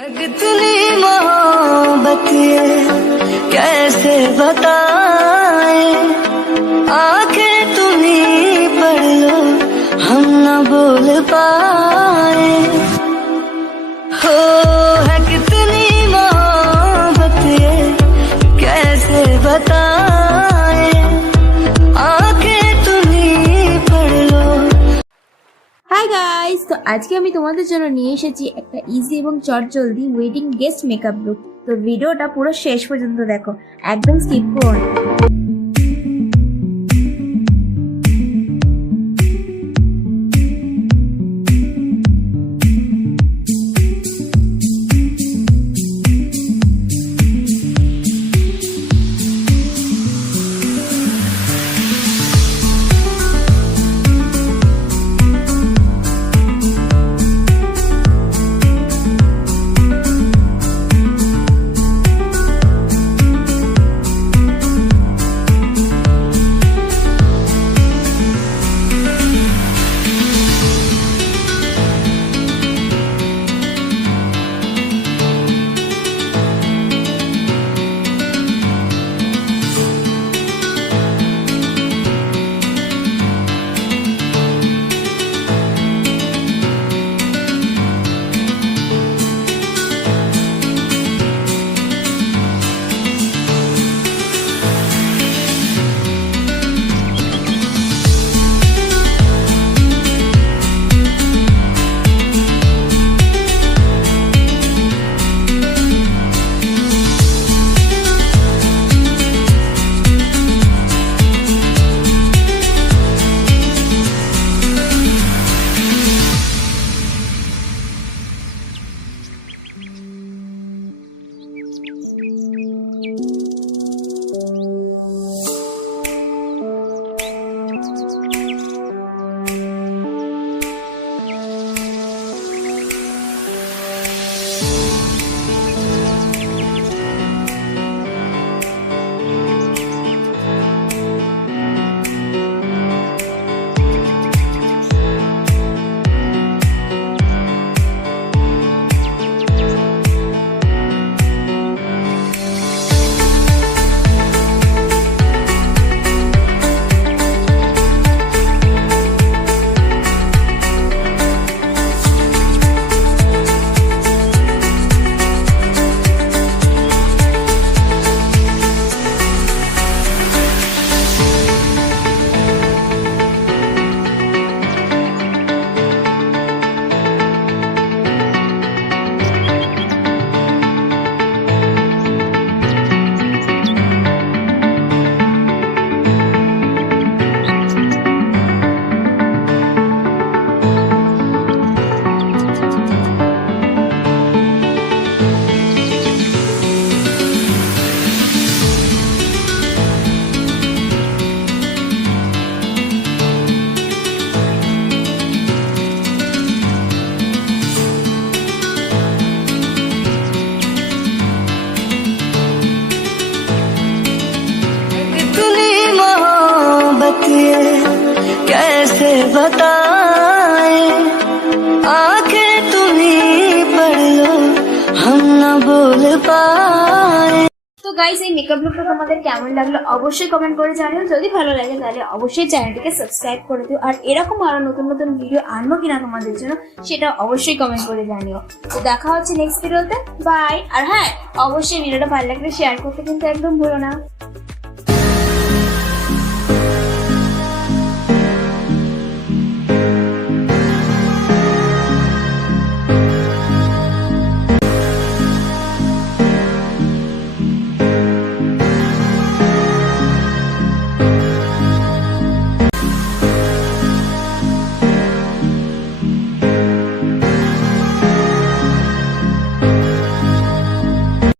कितनी मोहब्बत ये कैसे बताए, आंखें तुम्ही पढ़ लो हम न बोल पाए। हो है कितनी मोहब्बत ये कैसे बताए, आंखें तुम्ही पढ़ लो। হাই গাইস, তো আজকে আমি তোমাদের জন্য নিয়ে এসেছি একটা ইজি এবং চটজলদি ওয়েডিং গেস্ট মেকআপ লুক। তো ভিডিওটা পুরো শেষ পর্যন্ত দেখো, একদম স্কিপ করো না। कैसे बताए, आंखें तुम्ही पढ़ लो हम न बोल पाए। তো গাইস, এই মেকআপ লুকটা তোমাদের কেমন লাগলো অবশ্যই কমেন্ট করে জানিও। যদি ভালো লাগে তাহলে অবশ্যই চ্যানেলটিকে সাবস্ক্রাইব করে দিও, আর এরকম আরো নতুন নতুন ভিডিও আনবো কিনা তোমাদের জন্য সেটা অবশ্যই কমেন্ট করে জানিও। তো দেখা হচ্ছে নেক্সট ভিডিওতে, বাই। আর হ্যাঁ, অবশ্যই ভিডিওটা ভালো লাগলে শেয়ার করতে কিন্তু একদম ভুলো না।